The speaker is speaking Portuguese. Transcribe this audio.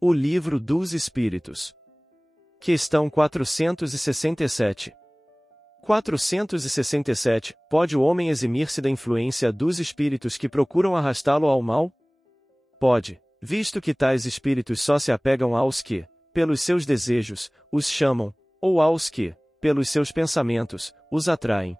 O Livro dos Espíritos. Questão 467. 467. Pode o homem eximir-se da influência dos espíritos que procuram arrastá-lo ao mal? Pode, visto que tais espíritos só se apegam aos que, pelos seus desejos, os chamam, ou aos que, pelos seus pensamentos, os atraem.